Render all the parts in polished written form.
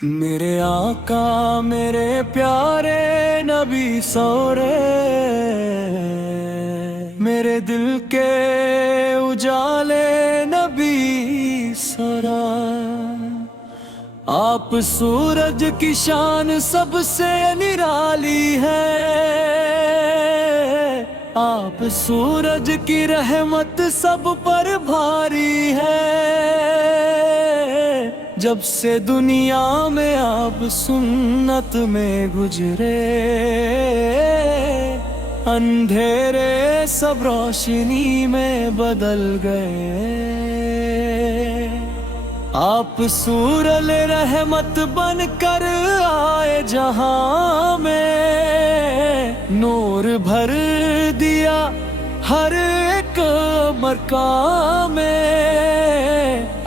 میرے آقا میرے پیارے نبی سورے، میرے دل کے اجالے نبی سورا، آپ سورج کی شان سب سے نرالی ہے، آپ سورج کی رحمت سب پر بھاری ہے، جب سے دنیا میں آپ سنت میں گزرے، اندھیرے سب روشنی میں بدل گئے، آپ سورج رحمت بن کر آئے جہاں میں، نور بھر دیا ہر ایک مقام میں،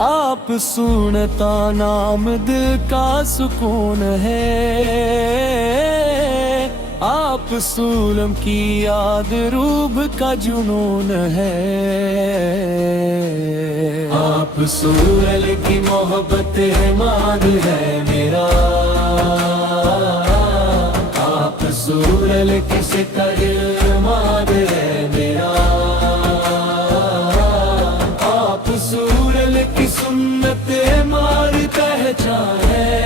آپ سنتا نام دل کا سکون ہے، آپ سولم کی یاد روح کا جنون ہے، آپ سورج کی محبت عماد ہے میرا، آپ سورج کی ستر عماد ہے میرا، آپ سورج کی سنت عماد پہچان ہے،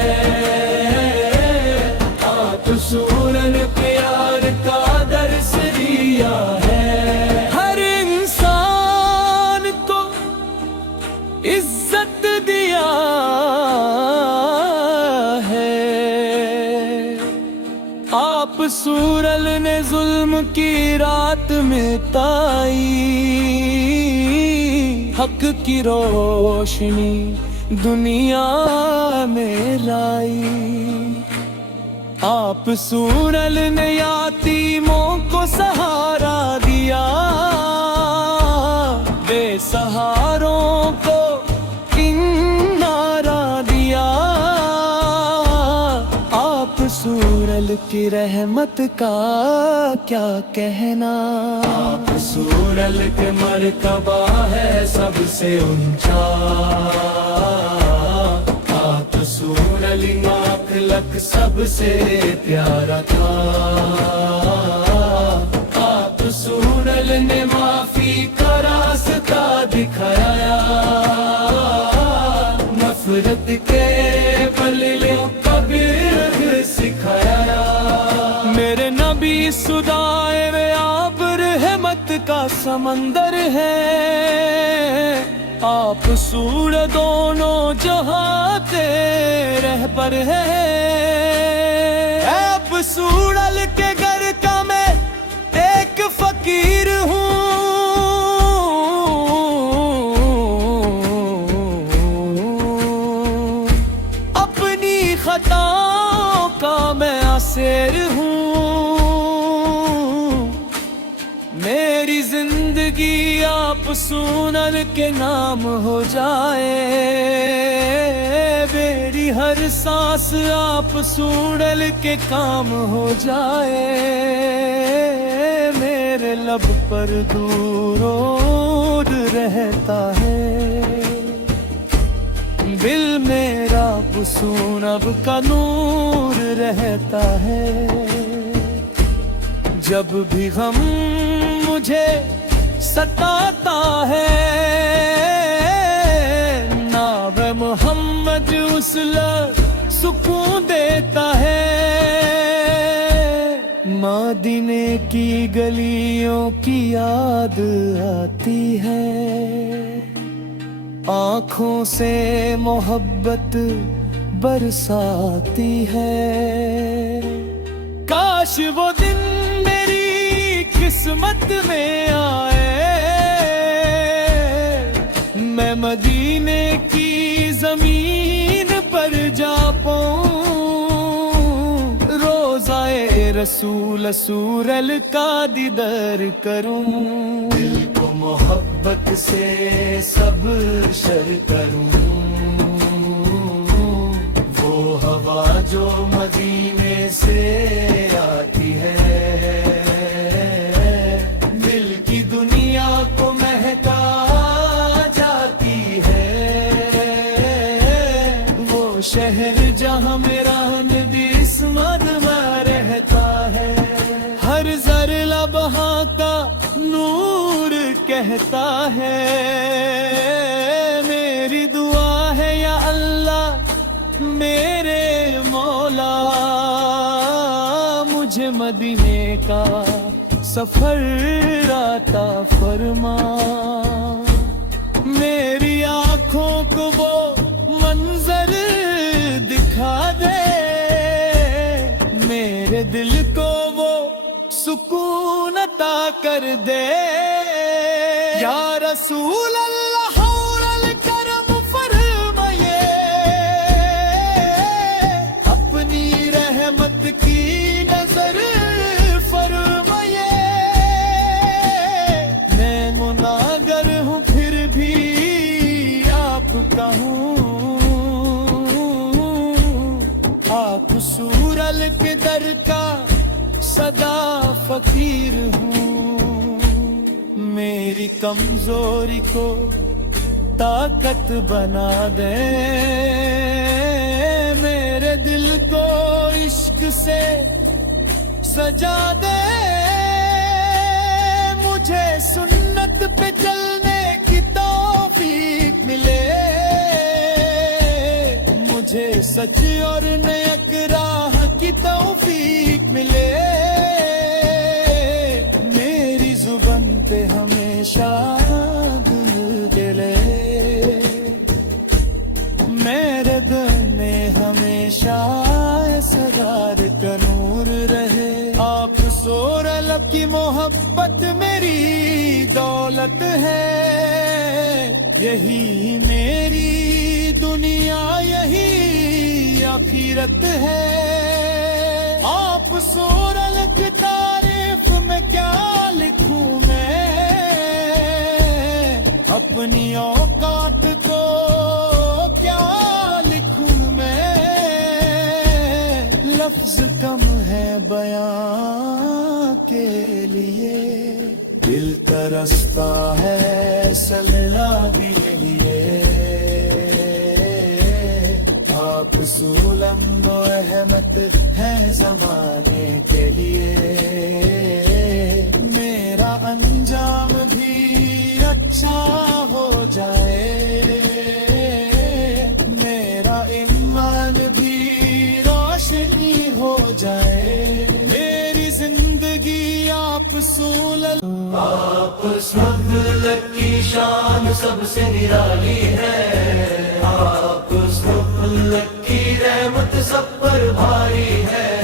آپ سورج پیار کا درس دیا ہے، ہر انسان کو عزت دیا ہے، آپ سورج نے ظلم کی رات مٹائی، حق کی روشنی دنیا میں لائی، آپ سورج نے یتیموں کو سہارا دیا، بے سہاروں کو کنارہ دیا، آپ سورج کی رحمت کا کیا کہنا، آپ سورج کے مرتبہ ہے سب سے اونچا، آپ سورج لاکھ لکھ سب سے پیارا تھا، آپ سورج نے معافی کا راستہ دکھایا، نفرت کے پلوں کا برگ سکھایا، میرے نبی سدائے آپ رحمت کا سمندر ہے، آپ سورج دونوں جہاں کے رہبر ہے، آپ سورج کے گھر کا میں ایک فقیر ہوں، اپنی خطاؤں کا میں اسیر ہوں، میری زندگی آپ سورج کے نام ہو جائے، میری ہر سانس آپ سورج کے کام ہو جائے، میرے لب پر درود رہتا ہے، دل میرا سورج کا نور رہتا ہے، جب بھی غم مجھے ستاتا ہے، نام محمد اس لمحے سکون دیتا ہے، مدینے کی گلیوں کی یاد آتی ہے، آنکھوں سے محبت برساتی ہے، کاش وہ دن میری قسمت میں آئے، میں مدینے کی زمین پر جا پاؤں، روضہ رسول سورج کا دیدار کروں، دل کو محبت سے سب شر کروں، وہ ہوا جو مدینے سے آتی ہے، دل کی دنیا کو مہکا جاتی ہے، وہ شہر جہاں میرا ندیسمت میں رہتا ہے، ہر زر لبہا کا نور کہتا ہے، میری دعا ہے یا اللہ میرے مولا، مجھے مدینے کا سفر عطا فرما، میری آنکھوں کو وہ منظر دکھا دے، میرے دل کو وہ سکون عطا کر دے، یا رسول اللہ حول الکرم فرمائے، اپنی رحمت کی نظر فرمائے، میں گناہگار ہوں پھر بھی آپ کا ہوں، آپ سورل کے در کا صدا فقیر ہوں، میری کمزوری کو طاقت بنا دے، میرے دل کو عشق سے سجا دے، مجھے سنت پہ چلنے کی توفیق ملے، مجھے سچ اور نیک راہ کی توفیق ملے، میری زبان پہ ہمیشہ دل جلے، میرے دل میں ہمیشہ اسرار کا نور رہے، آپ سورلب کی محبت میری دولت ہے، یہی میری دنیا یہی آخرت ہے، آپ سورل کی تعریف میں کیا لکھوں میں، اپنی اوقات کو کیا لکھوں میں، لفظ کم ہے بیان کے لیے، دل ترستا ہے سلام کے لیے، آپ سولم و احمد ہے زمانے کے لیے، میرا انجام بھی اچھا ہو جائے، میرا ایمان بھی روشنی ہو جائے، میری زندگی آپ سولل، آپ سبلک کی شان سب سے نرالی ہے، آپ سبلک کی رحمت سب پر بھاری ہے،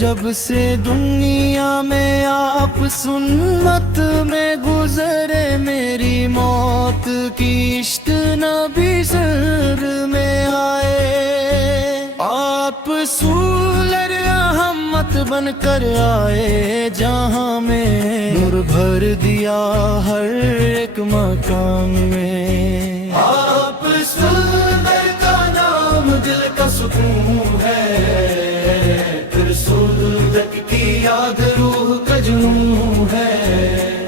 جب سے دنیا میں آپ سنت میں گزرے، میری موت کی عشق نبی سر میں آئے، آپ سولر احمد بن کر آئے، جہاں میں نور بھر دیا ہر ایک مقام میں، آپ سندر کا نام دل کا سکون ہے، پھر سولک کی یاد روح کا جنون ہے،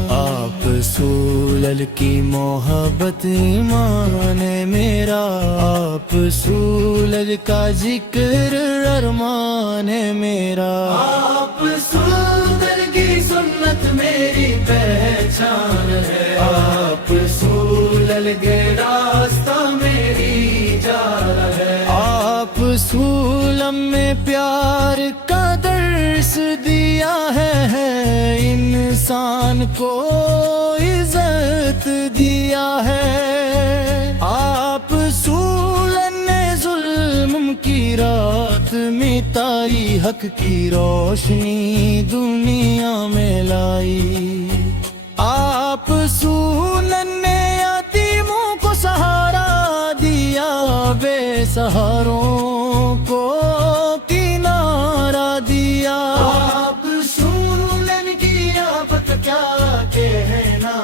آپ سولل کی محبت ایمان ہے میرا، آپ سولل کا ذکر ارمان ہے میرا، آپ سندر کی سنت میری پہچان ہے، آپ سولل کے راستہ میری جان ہے، آپ سولم میں پیار کا درس دیا ہے، انسان کو عزت دیا ہے، آپ سولن نے ظلم کی رات مٹائی، حق کی روشنی دنیا میں لائی، آپ سولن نے یتیموں کو سہارا دیا، بے سہاروں کو کنارہ دیا، آپ سولن کی آفت کیا کہنا،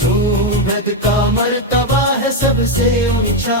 صوبت کا مرتبہ ہے سب سے اونچا،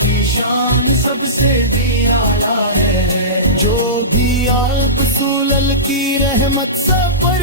کی شان سب سے بھی اعلیٰ ہے. جو بھی آپ سولل کی رحمت سب پر